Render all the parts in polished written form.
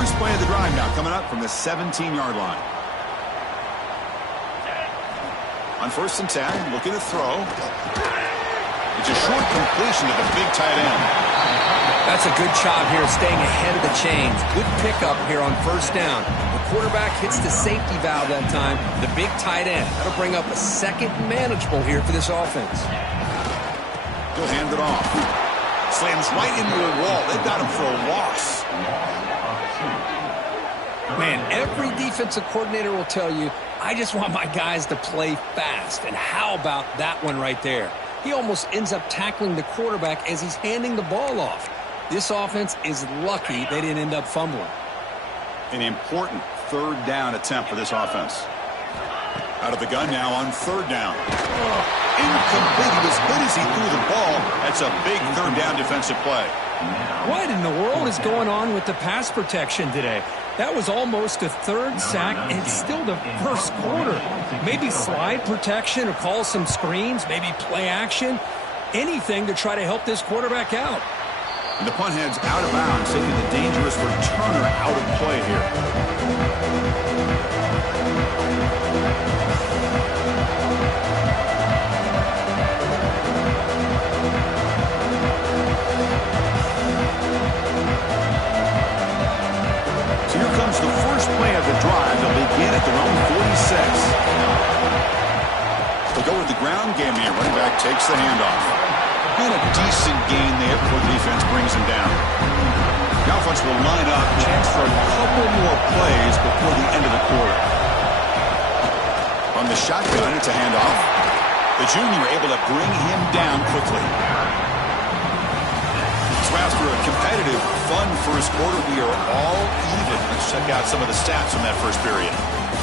First play of the drive now coming up from the 17-yard line. On 1st and 10, looking to throw. It's a short completion to the big tight end. That's a good job here staying ahead of the chains. Good pickup here on 1st down. The quarterback hits the safety valve that time. The big tight end. That'll bring up a 2nd and manageable here for this offense. He'll hand it off. Slams right into a wall. They've got him for a loss. Man, every defensive coordinator will tell you, I just want my guys to play fast. And how about that one right there? He almost ends up tackling the quarterback as he's handing the ball off. This offense is lucky they didn't end up fumbling. An important 3rd down attempt for this offense. Out of the gun now on 3rd down. Incomplete. As good as he threw the ball, that's a big 3rd down defensive play. What in the world is going on with the pass protection today? That was almost a 3rd sack, and it's still the 1st quarter. Maybe slide protection or call some screens, maybe play action. Anything to try to help this quarterback out. And the punt heads out of bounds, taking the dangerous returner out of play here. The first play of the drive. They'll begin at their own 46. They'll go with the ground game here. Running back takes the handoff. And a decent gain there before the defense brings him down. The offense will line up. Chance for a couple more plays before the end of the quarter. On the shotgun, it's a handoff. The junior able to bring him down quickly. So after a competitive, fun first quarter, we are all even. Let's check out some of the stats from that first period.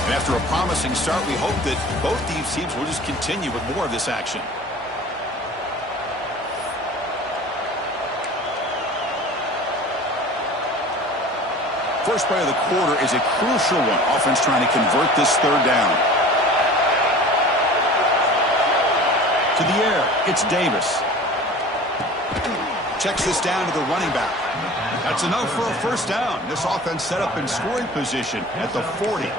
And after a promising start, we hope that both these teams will just continue with more of this action. First play of the quarter is a crucial one. Offense trying to convert this 3rd down. To the air, it's Davis. Checks this down to the running back. That's enough for a 1st down. This offense set up in scoring position at the 40.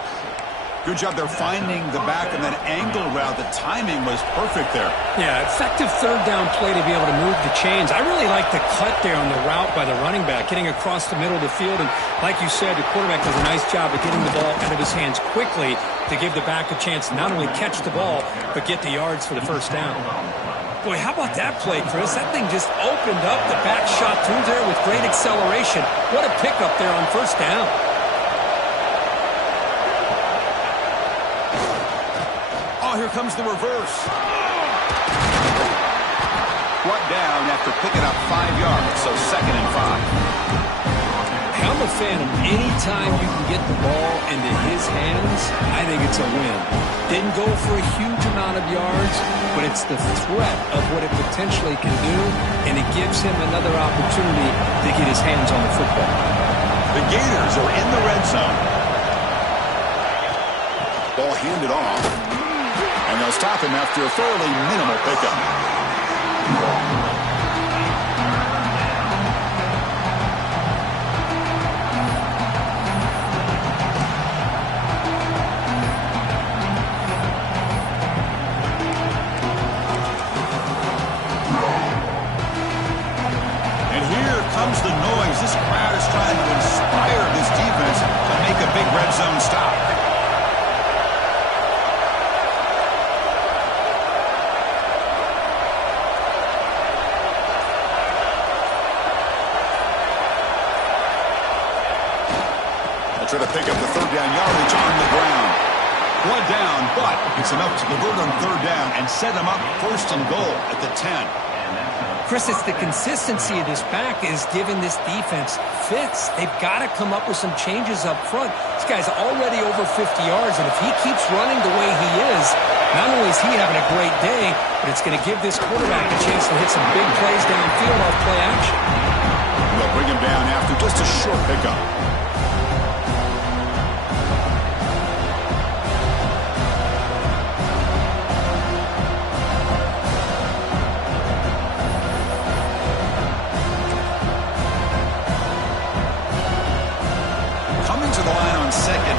Good job there finding the back and that angle route. The timing was perfect there. Yeah, effective 3rd down play to be able to move the chains. I really like the cut there on the route by the running back, getting across the middle of the field. And like you said, the quarterback does a nice job of getting the ball out of his hands quickly to give the back a chance to not only catch the ball, but get the yards for the 1st down. Boy, how about that play, Chris? That thing just opened up. The back shot through there with great acceleration. What a pickup there on 1st down. Oh, here comes the reverse. Brought down after picking up 5 yards, so 2nd and 5. I'm a fan of any time you can get the ball into his hands. I think it's a win. Didn't go for a huge amount of yards, but it's the threat of what it potentially can do, and it gives him another opportunity to get his hands on the football. The Gators are in the red zone. Ball handed off, and they'll stop him after a fairly minimal pickup. Comes the noise. This crowd is trying to inspire this defense to make a big red zone stop. They'll try to pick up the 3rd down yardage on the ground. One down, but it's enough to convert on 3rd down and set them up 1st and goal at the 10. Chris, it's the consistency of this back is giving this defense fits. They've got to come up with some changes up front. This guy's already over 50 yards, and if he keeps running the way he is, not only is he having a great day, but it's going to give this quarterback a chance to hit some big plays downfield off play action. They'll bring him down after just a short pickup.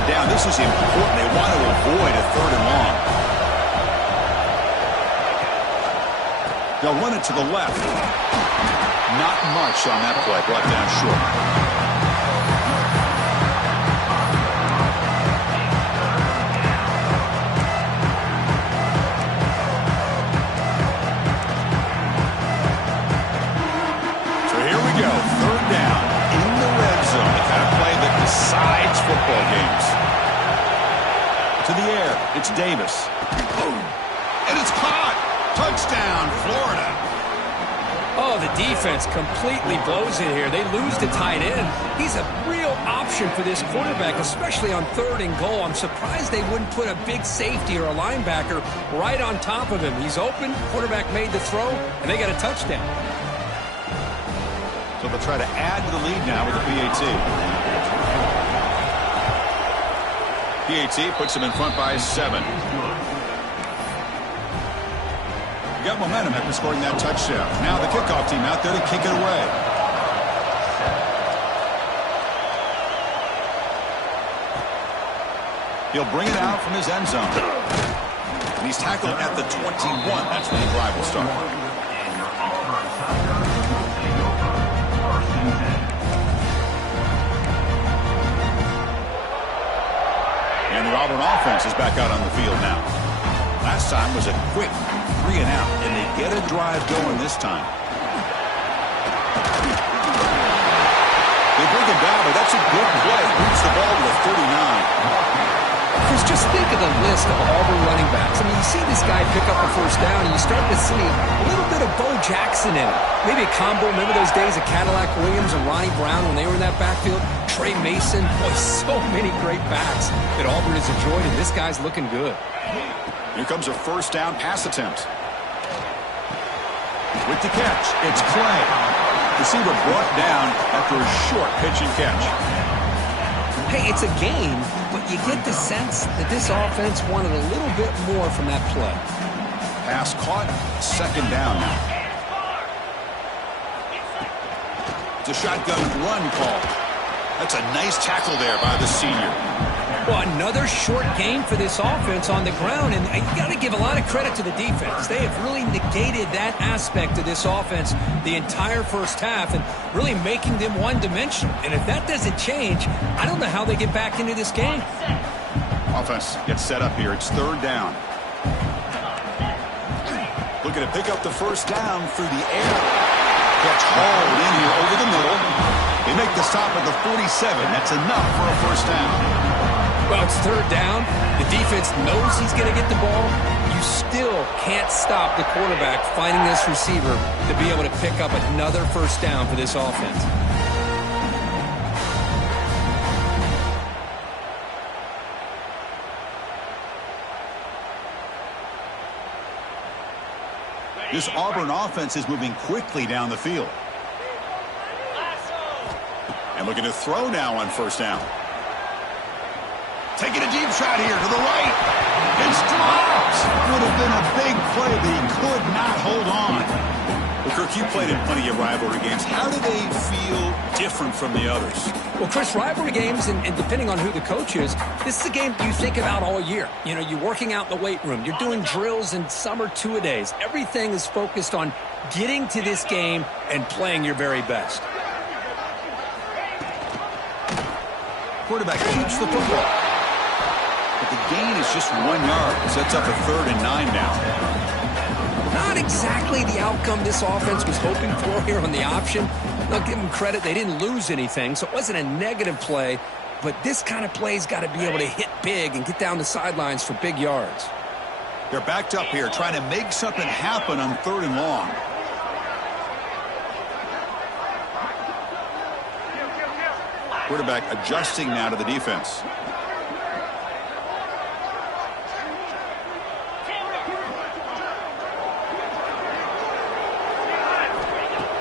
down. This is important. They want to avoid a 3rd and long. They'll run it to the left. Not much on that play. Brought down short. So here we go. 3rd down in the red zone. The kind of play that decides football games. To the air. It's Davis. Boom. And it's caught. Touchdown, Florida. Oh, the defense completely blows it here. They lose the tight end. He's a real option for this quarterback, especially on 3rd and goal. I'm surprised they wouldn't put a big safety or a linebacker right on top of him. He's open. Quarterback made the throw, and they got a touchdown. So they'll try to add to the lead now with the PAT. PAT puts them in front by 7. Got momentum after scoring that touchdown. Now the kickoff team out there to kick it away. He'll bring it out from his end zone. And he's tackled at the 21. That's when the drive will start. And the Auburn offense is back out on the field now. Last time was a quick 3 and out, and they get a drive going this time. They bring it down, but that's a good play. Moves the ball to the 39. Chris, just think of the list of Auburn running backs. I mean, you see this guy pick up a 1st down, and you start to see a little bit of Bo Jackson in it. Maybe a combo. Remember those days of Cadillac Williams and Ronnie Brown when they were in that backfield? Trey Mason. Boy, so many great backs that Auburn has enjoyed, and this guy's looking good. Here comes a 1st down pass attempt. With the catch, it's Clay. Receiver brought down after a short pitch and catch. Hey, it's a game, but you get the sense that this offense wanted a little bit more from that play. Pass caught, 2nd down now. It's a shotgun run call. That's a nice tackle there by the senior. Well, another short game for this offense on the ground, and you got to give a lot of credit to the defense. They have really negated that aspect of this offense the entire 1st half and really making them one-dimensional. And if that doesn't change, I don't know how they get back into this game. Offense gets set up here. It's 3rd down. Looking to pick up the 1st down through the air. Gets hauled in here over the middle. They make the stop at the 47. That's enough for a 1st down. Well, it's 3rd down. The defense knows he's going to get the ball. You still can't stop the quarterback finding this receiver to be able to pick up another 1st down for this offense. This Auburn offense is moving quickly down the field. And looking to throw now on 1st down. Taking a deep shot here to the right. It's dropped. Would have been a big play, but he could not hold on. Well, Kirk, you played in plenty of rivalry games. How do they feel different from the others? Well, Chris, rivalry games, and depending on who the coach is, this is a game you think about all year. You know, you're working out in the weight room. You're doing drills and some are 2-a-days. Everything is focused on getting to this game and playing your very best. Quarterback keeps the football. But the gain is just 1 yard. Sets up a 3rd and 9 now. Not exactly the outcome this offense was hoping for here on the option. I'll give them credit. They didn't lose anything, so it wasn't a negative play. But this kind of play's got to be able to hit big and get down the sidelines for big yards. They're backed up here trying to make something happen on 3rd and long. Quarterback adjusting now to the defense.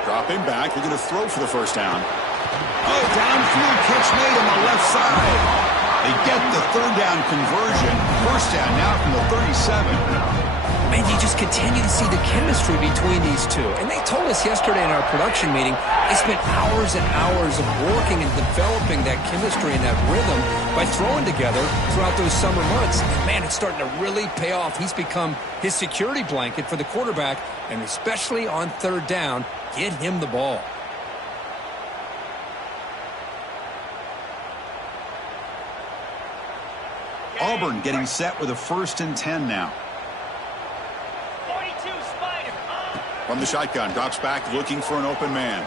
Dropping back, they're going to throw for the 1st down. Oh, downfield catch made on the left side. They get the 3rd down conversion. 1st down now from the 37. Man, you just continue to see the chemistry between these two. And they told us yesterday in our production meeting, they spent hours and hours of working and developing that chemistry and that rhythm by throwing together throughout those summer months. And man, it's starting to really pay off. He's become his security blanket for the quarterback, and especially on third down, get him the ball. Auburn getting set with a 1st and 10 now. 42, Spider. From the shotgun, drops back looking for an open man.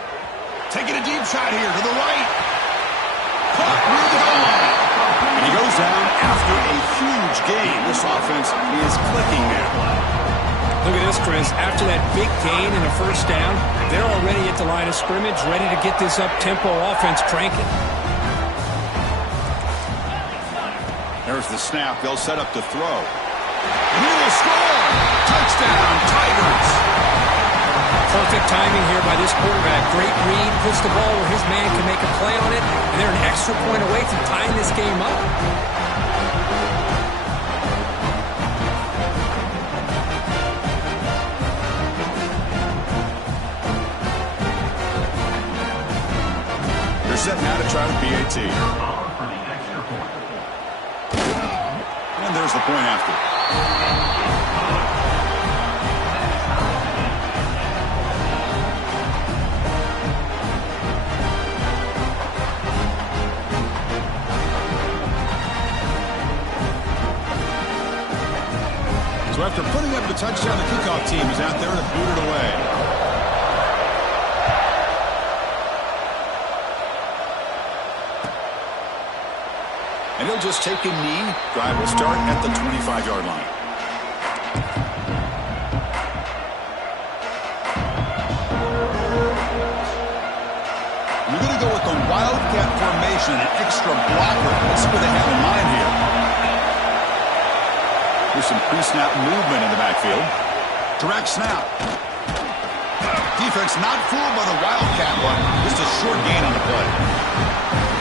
Taking a deep shot here to the right. Caught near the goal line. And he goes down after a huge gain. This offense is clicking now. Look at this, Chris. After that big gain and a 1st down, they're already at the line of scrimmage, ready to get this up-tempo offense cranking. There's the snap. They'll set up to throw. And he will score! Touchdown, Tigers! Perfect timing here by this quarterback. Great read, puts the ball where his man can make a play on it, and they're an extra point away from tying this game up. They're setting out to try the PAT. And there's the point after. So after putting up the touchdown, the kickoff team is out there to boot it away. And he'll just take a knee. Drive will start at the 25-yard line. We're going to go with the Wildcat formation, an extra blocker. Let's see what they have in mind here. Here's some pre-snap movement in the backfield. Direct snap. Defense not fooled by the Wildcat one. Just a short gain on the play.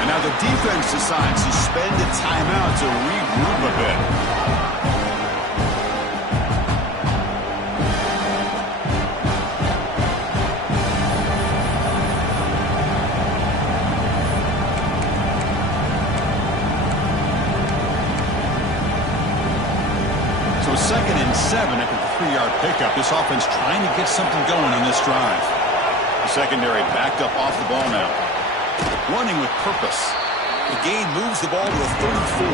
And now the defense decides to spend a timeout to regroup a bit. So 2nd and 7 at the 3-yard pickup. This offense trying to get something going on this drive. The secondary backed up off the ball now. Running with purpose. The gain moves the ball to the 34.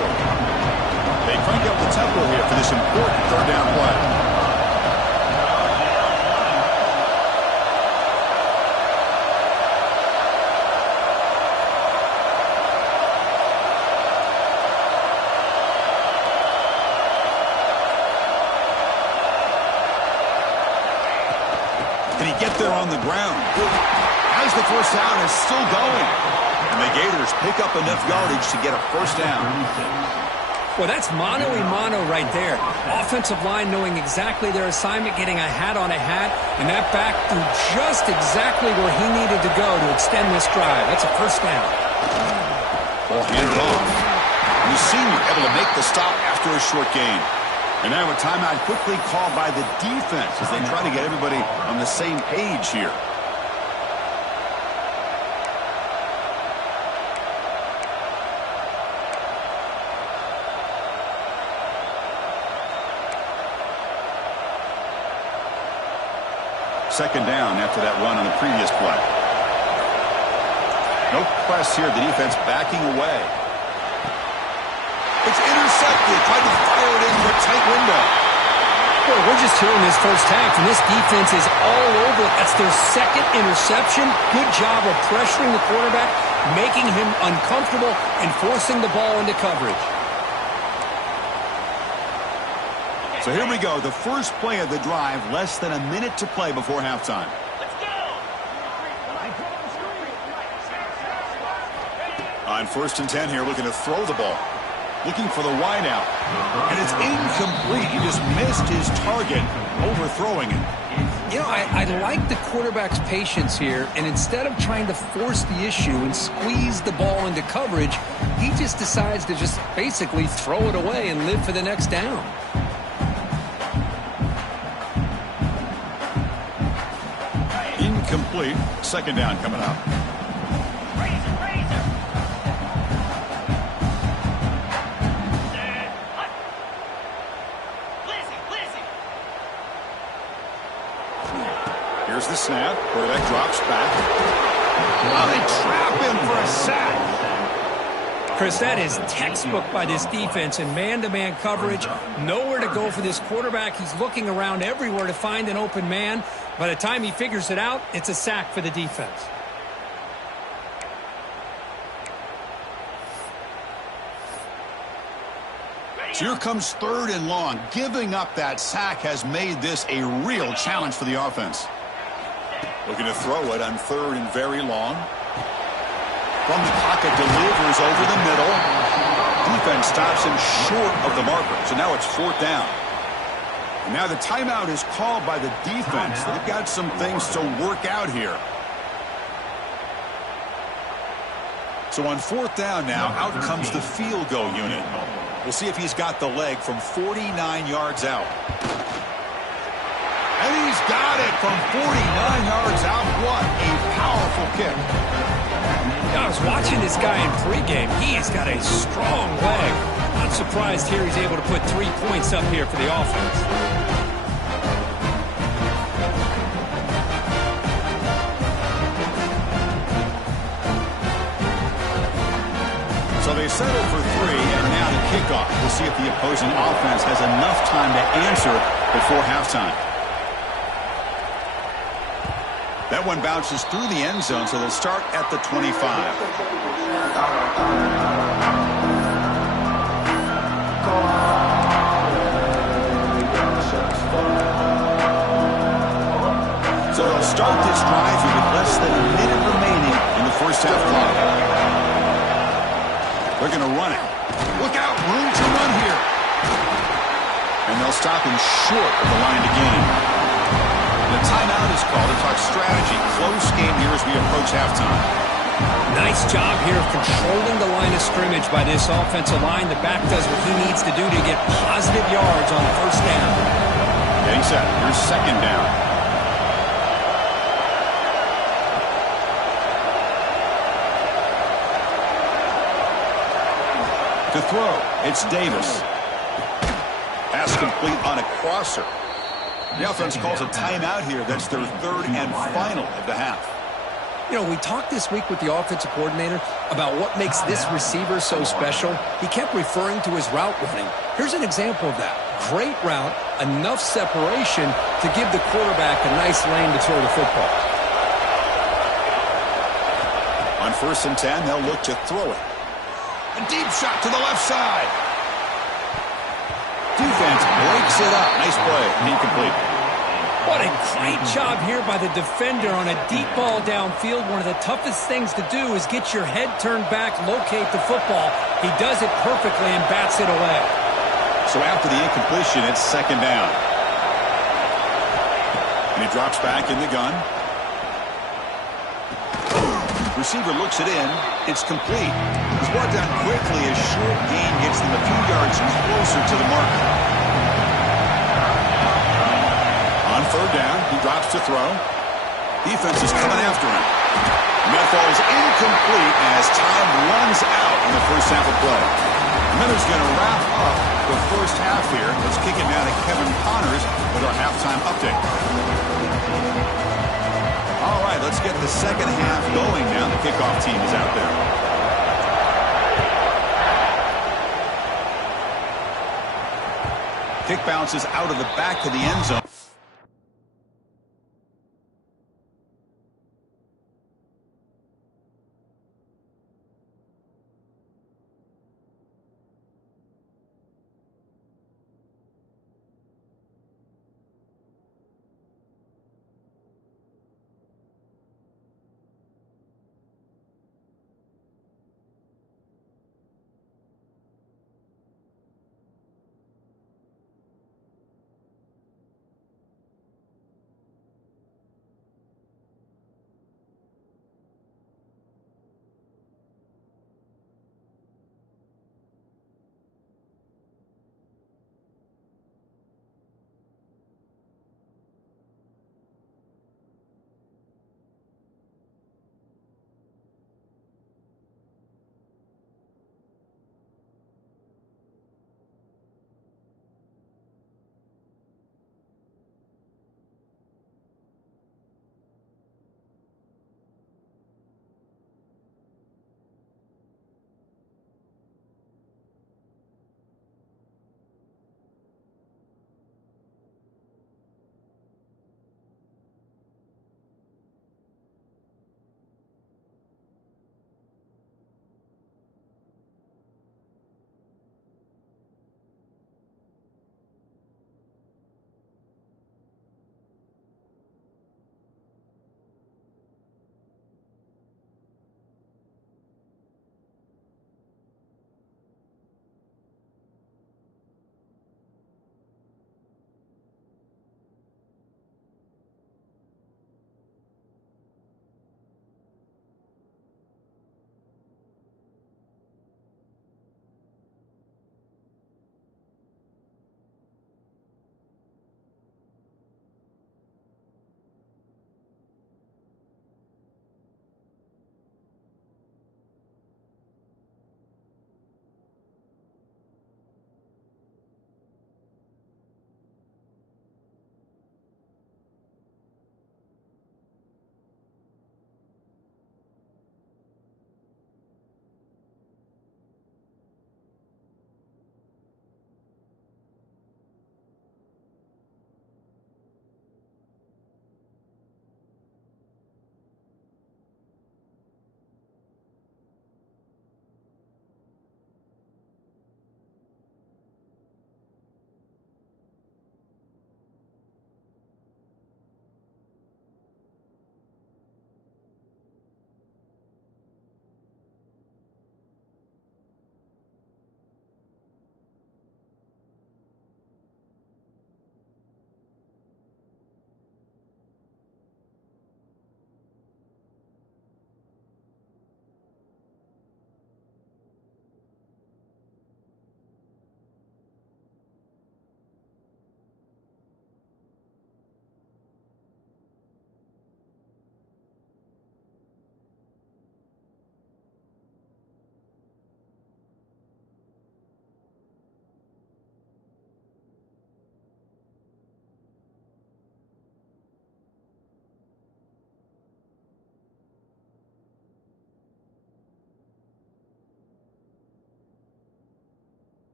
They crank up the tempo here for this important 3rd down play. Can he get there on the ground? As the 1st down is still going. And the Gators pick up enough yardage to get a 1st down. Well, that's mano-a-mano right there. Offensive line knowing exactly their assignment, getting a hat on a hat, and that back threw just exactly where he needed to go to extend this drive. That's a 1st down. Ball handed off. And the senior able to make the stop after a short gain. And now a timeout quickly called by the defense as they try to get everybody on the same page here. Second down after that run on the previous play. No press here. The defense backing away. It's intercepted. Tried to fire it into a tight window. Boy, we're just here in this 1st half, and this defense is all over. That's their 2nd interception. Good job of pressuring the quarterback, making him uncomfortable, and forcing the ball into coverage. So here we go, the first play of the drive, less than a minute to play before halftime. Let's go! On 1st and 10 here, looking to throw the ball. Looking for the wide out. And it's incomplete. He just missed his target, overthrowing it. You know, I like the quarterback's patience here, and instead of trying to force the issue and squeeze the ball into coverage, he just decides to just basically throw it away and live for the next down. Incomplete. Second down coming up. Razor, razor. Hut. Lizzie, Lizzie. Here's the snap. Quarterback drops back. Oh, they trap him for a sack. Chris, that is textbook by this defense in man-to-man coverage. Nowhere to go for this quarterback. He's looking around everywhere to find an open man. By the time he figures it out, it's a sack for the defense. So here comes third and long. Giving up that sack has made this a real challenge for the offense. Looking to throw it on third and very long. From the pocket, delivers over the middle. Defense stops him short of the marker. So now it's fourth down. And now the timeout is called by the defense. They've got some things to work out here. So on fourth down now, out comes the field goal unit. We'll see if he's got the leg from 49 yards out. And he's got it from 49 yards out. What a powerful kick. I was watching this guy in pregame. He has got a strong leg. Not surprised here he's able to put 3 points up here for the offense. So they settle for 3 and now the kickoff. We'll see if the opposing offense has enough time to answer before halftime. That one bounces through the end zone, so they'll start at the 25. So they'll start this drive here with less than a minute remaining in the first half clock. They're going to run it. Look out, room to run here. And they'll stop him short of the line to gain. The timeout is called to talk strategy. Close game here as we approach halftime. Nice job here of controlling the line of scrimmage by this offensive line. The back does what he needs to do to get positive yards on first down. Getting set. Here's second down. To throw, it's Davis. Pass complete on a crosser. The offense calls a timeout here. That's their third and final of the half. You know, we talked this week with the offensive coordinator about what makes this receiver so special. He kept referring to his route running. Here's an example of that. Great route, enough separation to give the quarterback a nice lane to throw the football. On 1st and 10, they'll look to throw it. A deep shot to the left side. Defense breaks it up. Nice play. Incomplete. What a great job here by the defender on a deep ball downfield. One of the toughest things to do is get your head turned back, locate the football. He does it perfectly and bats it away. So after the incompletion, it's second down. And he drops back in the gun. Receiver looks it in. It's complete. He's brought down quickly as short gain gets them a few yards closer to the marker. On third down, he drops to throw. Defense is coming after him. And that ball is incomplete as time runs out in the first half of play. Miller's going to wrap up the first half here. Let's kick it now to Kevin Connors with our halftime update. All right, let's get the second half going now. The kickoff team is out there. Kick bounces out of the back of the end zone.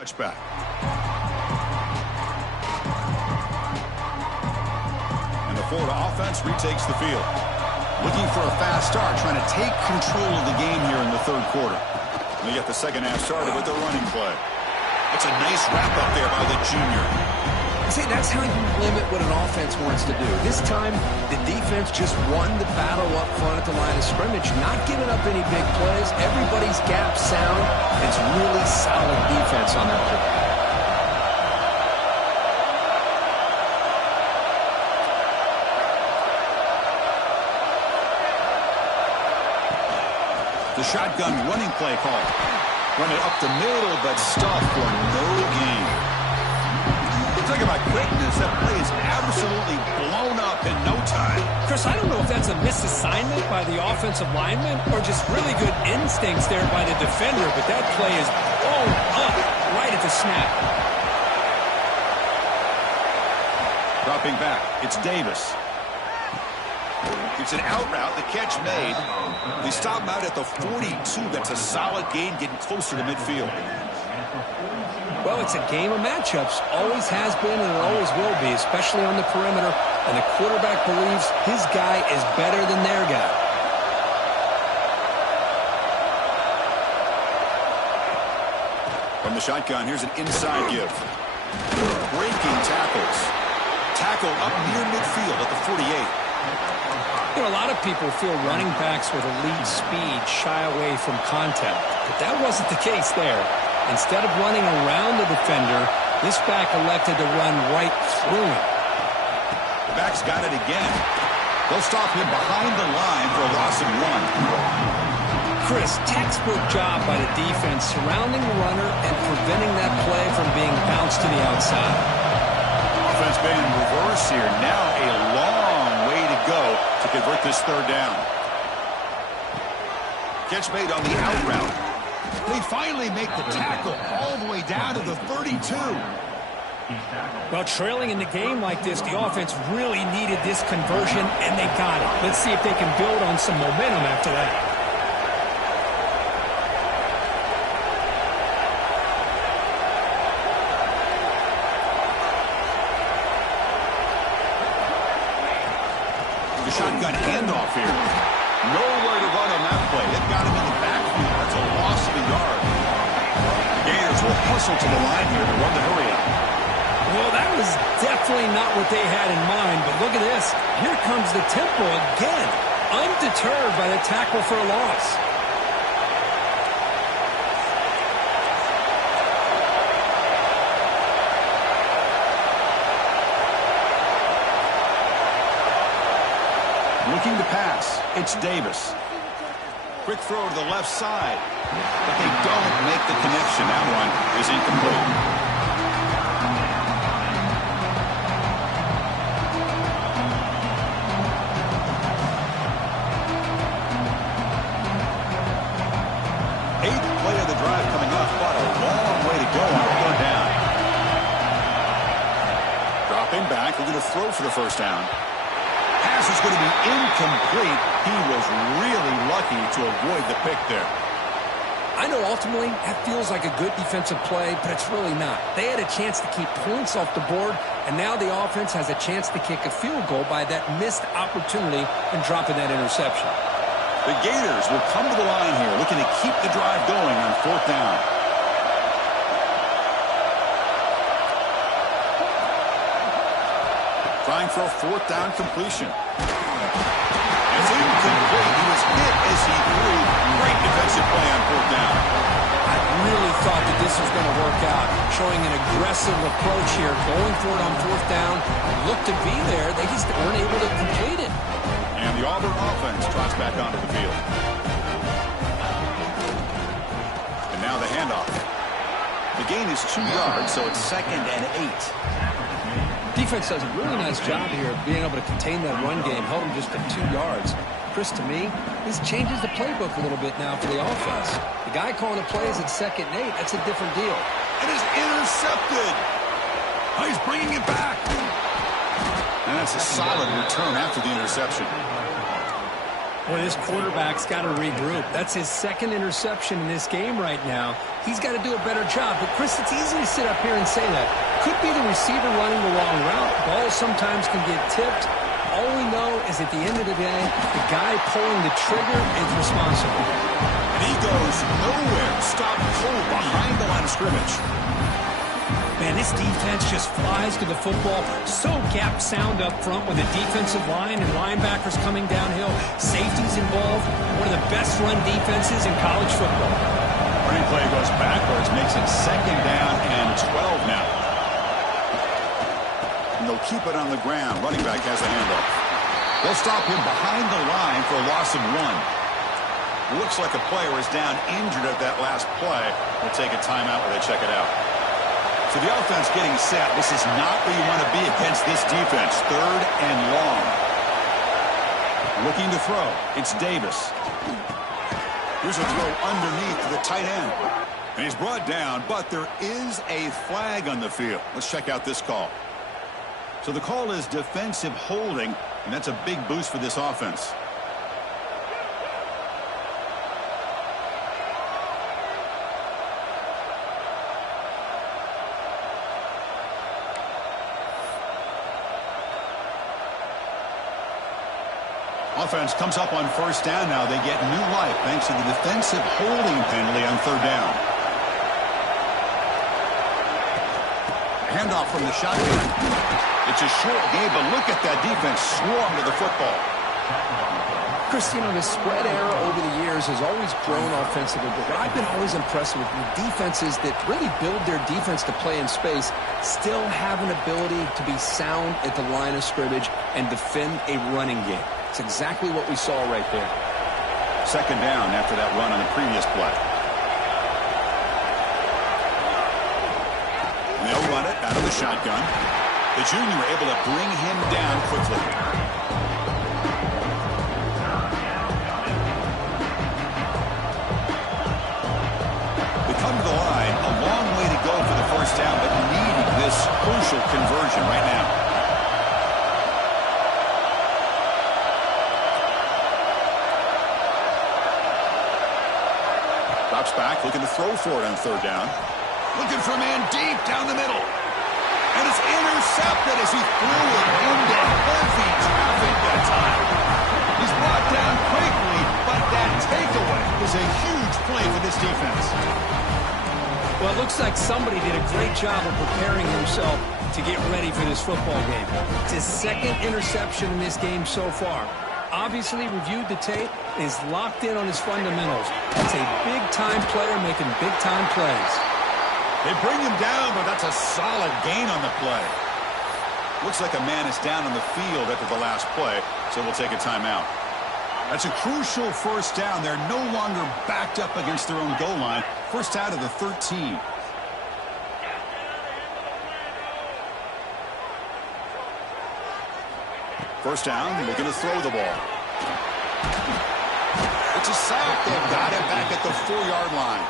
Touchback. And the Florida offense retakes the field. Looking for a fast start, trying to take control of the game here in the third quarter. And they get the second half started with the running play. It's a nice wrap-up there by the junior. See, that's how you limit what an offense wants to do. This time, the defense just won the battle up front at the line of scrimmage, not giving up any big plays. Everybody's gap sound. It's really solid defense on that play. The shotgun running play call. Run it up the middle, but stuff for no gain. Talk about quickness. That play is absolutely blown up in no time. Chris, I don't know if that's a misassignment by the offensive lineman or just really good instincts there by the defender, but that play is blown up right at the snap. Dropping back, it's Davis. It's an out route, the catch made. They stop him out at the 42. That's a solid gain, getting closer to midfield. Well, it's a game of matchups. Always has been and it always will be, especially on the perimeter. And the quarterback believes his guy is better than their guy. From the shotgun, here's an inside give. Breaking tackles. Tackle up near midfield at the 48. You know, a lot of people feel running backs with elite speed shy away from contact. But that wasn't the case there. Instead of running around the defender, this back elected to run right through him. The back's got it again. They'll stop him behind the line for a loss of 1. Chris, textbook job by the defense surrounding the runner and preventing that play from being bounced to the outside. Offense been in reverse here. Now a long way to go to convert this third down. Catch made on the out route. They finally make the tackle all the way down to the 32. Well, trailing in the game like this, the offense really needed this conversion, and they got it. Let's see if they can build on some momentum after that. The shotgun handoff here. Nowhere to run on that play. They've got him in the backfield. That's a loss of a yard. The Gators will hustle to the line here to run the hurry up. Well, that was definitely not what they had in mind, but look at this. Here comes the tempo again, undeterred by the tackle for a loss. Looking to pass. It's Davis. Quick throw to the left side. But they don't make the connection. That one is incomplete. Eighth play of the drive coming up, but a long way to go on third down. Dropping back, looking to throw for the first down. Pass is going to be incomplete. He was really lucky to avoid the pick there. I know ultimately that feels like a good defensive play, but it's really not. They had a chance to keep points off the board, and now the offense has a chance to kick a field goal by that missed opportunity and dropping that interception. The Gators will come to the line here, looking to keep the drive going on fourth down. Trying for a fourth down completion. It's incomplete. He was hit as he threw. Great defensive play on fourth down. I really thought that this was going to work out, showing an aggressive approach here, going for it on fourth down. Looked to be there. They just weren't able to complete it. And the Auburn offense trots back onto the field. And now the handoff. The gain is 2 yards, so it's 2nd and 8. Defense does a really nice job here of being able to contain that run game, held them just at 2 yards. Chris, to me, this changes the playbook a little bit now for the offense. The guy calling the plays at 2nd and 8, that's a different deal. It is intercepted. Oh, he's bringing it back. And that's a solid return after the interception. Boy, this quarterback's got to regroup. That's his second interception in this game right now. He's got to do a better job. But, Chris, it's easy to sit up here and say that. Could be the receiver running the wrong route. Balls sometimes can get tipped. All we know is at the end of the day, the guy pulling the trigger is responsible. And he goes nowhere. Stopped cold behind the line of scrimmage. Man, this defense just flies to the football. So gap sound up front with the defensive line and linebackers coming downhill. Safeties involved. One of the best run defenses in college football. Running play goes backwards, makes it 2nd down and 12 now. And they'll keep it on the ground. Running back has the handoff. They'll stop him behind the line for a loss of 1. Looks like a player is down injured at that last play. We'll take a timeout while they check it out. So the offense getting set. This is not where you want to be against this defense. 3rd and long. Looking to throw. It's Davis. Here's a throw underneath to the tight end. And he's brought down, but there is a flag on the field. Let's check out this call. So the call is defensive holding, and that's a big boost for this offense. Offense comes up on 1st down now. They get new life thanks to the defensive holding penalty on 3rd down. Handoff from the shotgun. It's a short game, but look at that defense swarm to the football. Chris, you know, the spread era over the years has always grown offensively, but what I've been always impressed with the defenses that really build their defense to play in space still have an ability to be sound at the line of scrimmage and defend a running game. It's exactly what we saw right there. 2nd down after that run on the previous play. And they'll run it out of the shotgun. The junior able to bring him down quickly. They come to the line. A long way to go for the 1st down, but needing this crucial conversion right now. Drops back, looking to throw for it on 3rd down. Looking for a man deep down the middle. And it's intercepted as he threw it into heavy traffic that time. He's brought down quickly, but that takeaway is a huge play for this defense. Well, it looks like somebody did a great job of preparing himself to get ready for this football game. It's his 2nd interception in this game so far. Obviously reviewed the tape and is locked in on his fundamentals. That's a big-time player making big-time plays. They bring him down, but that's a solid gain on the play. Looks like a man is down on the field after the last play, so we'll take a timeout. That's a crucial 1st down. They're no longer backed up against their own goal line. 1st out of the 13. First down, looking to throw the ball. It's a sack. They've got him back at the 4-yard line.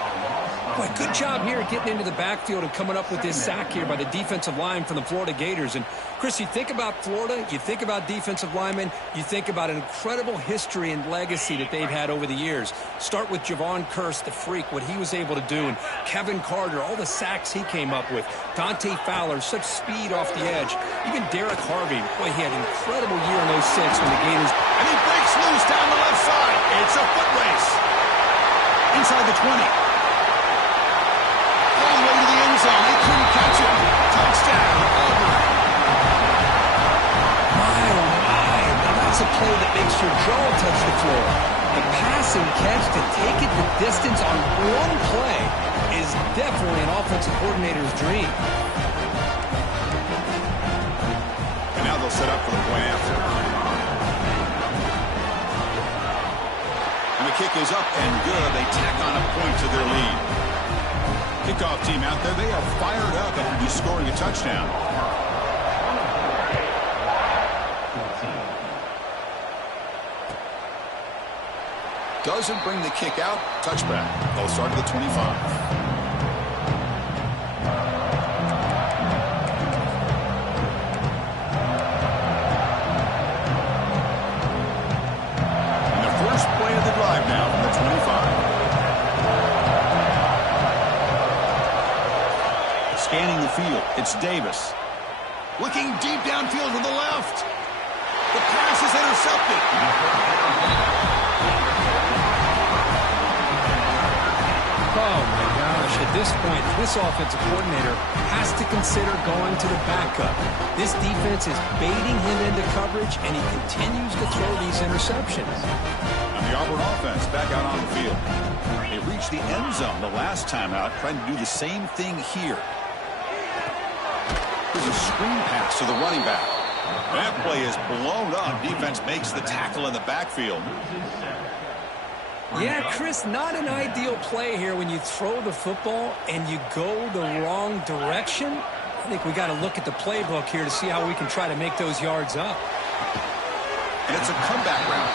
Boy, good job here getting into the backfield and coming up with this sack here by the defensive line from the Florida Gators. And, Chris, you think about Florida, you think about defensive linemen, you think about an incredible history and legacy that they've had over the years. Start with Javon Kearse, the freak, what he was able to do, and Kevin Carter, all the sacks he came up with. Dante Fowler, such speed off the edge. Even Derek Harvey, boy, he had an incredible year in 06 when the Gators... And he breaks loose down the left side. It's a foot race. Inside the 20. All the way to the end zone. They couldn't catch him. Touchdown, Auburn. My, oh my. Now that's a play that makes your jaw touch the floor. The pass and catch to take it the distance on one play is definitely an offensive coordinator's dream. And now they'll set up for the point after. And the kick is up and good. They tack on a point to their lead. Kickoff team out there. They are fired up after just scoring a touchdown. Doesn't bring the kick out. Touchback. They'll start at the 25. field. It's Davis. Looking deep downfield to the left. The pass is intercepted. Oh, my gosh. At this point, this offensive coordinator has to consider going to the backup. This defense is baiting him into coverage, and he continues to throw these interceptions. And the Auburn offense back out on the field. They reached the end zone the last time out, trying to do the same thing here. Here's a screen pass to the running back. That play is blown up. Defense makes the tackle in the backfield. Yeah, Chris, not an ideal play here when you throw the football and you go the wrong direction. I think we got to look at the playbook here to see how we can try to make those yards up. And it's a comeback route.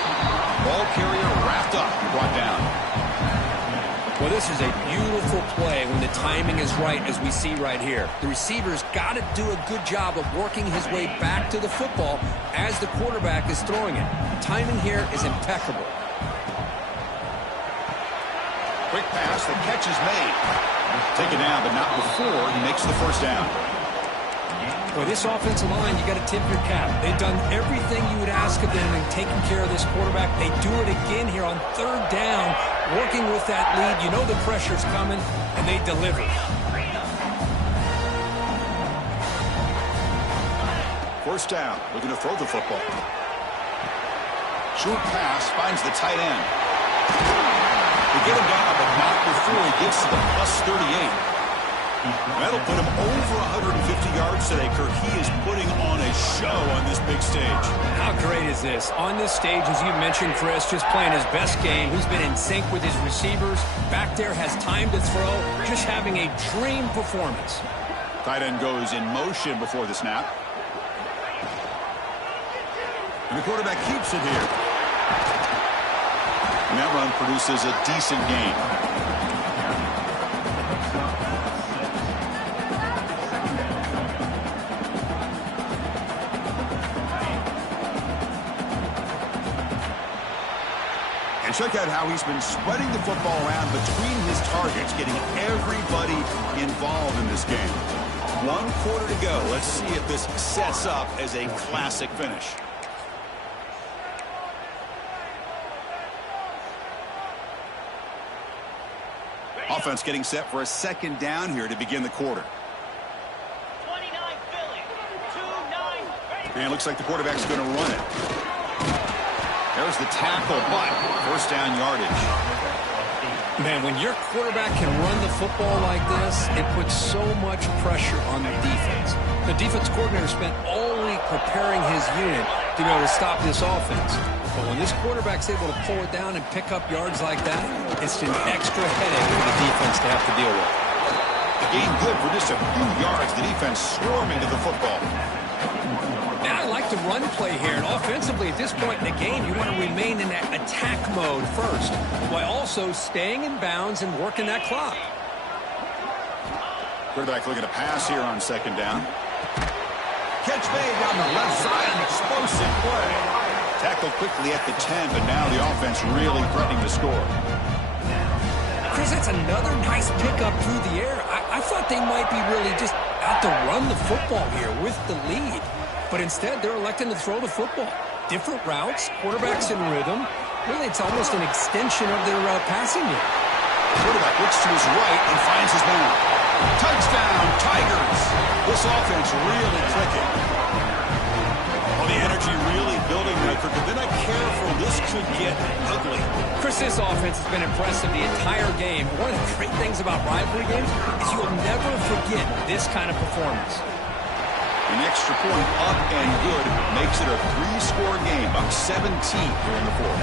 Ball carrier wrapped up and brought down. Well, this is a beautiful play when the timing is right, as we see right here. The receiver's got to do a good job of working his way back to the football as the quarterback is throwing it. Timing here is impeccable. Quick pass, the catch is made. Taken down, but not before he makes the first down. Boy, this offensive line, you got to tip your cap. They've done everything you would ask of them in taking care of this quarterback. They do it again here on third down, working with that lead. You know the pressure's coming, and they deliver. First down, looking to throw the football. Short pass finds the tight end. They get him down, but not before he gets to the plus 38. That'll put him over 150 yards today, Kirk. He is putting on a show on this big stage. How great is this? On this stage, as you mentioned, Chris, just playing his best game. He's been in sync with his receivers. Back there, has time to throw. Just having a dream performance. Tight end goes in motion before the snap. And the quarterback keeps it here. And that run produces a decent gain. And check out how he's been spreading the football around between his targets, getting everybody involved in this game. 1 quarter to go. Let's see if this sets up as a classic finish. Offense getting set for a second down here to begin the quarter. 29 Philly, 2-9. And it looks like the quarterback's going to run it. There's the tackle, but first down yardage. Man, when your quarterback can run the football like this, it puts so much pressure on the defense. The defense coordinator spent all week preparing his unit to be able to stop this offense. But when this quarterback's able to pull it down and pick up yards like that, it's an extra headache for the defense to have to deal with. The gain good for just a few yards. The defense swarming to the football. Now I like the run play here, and offensively at this point in the game, you want to remain in that attack mode first, while also staying in bounds and working that clock. Quarterback looking to pass here on second down. Catch made down the left side, an explosive play. Tackled quickly at the 10, but now the offense really threatening to score. Chris, that's another nice pickup through the air. I thought they might be really just out to run the football here with the lead. But instead, they're electing to throw the football. Different routes, quarterbacks in rhythm. Really, it's almost an extension of their passing game. Quarterback looks to his right and finds his man. Touchdown, Tigers! This offense really clicking. Well, the energy really building there, but then I careful, this could get ugly. Chris, this offense has been impressive the entire game. One of the great things about rivalry games is you'll never forget this kind of performance. An extra point up and good makes it a 3-score game. Bucks 17 here in the fourth.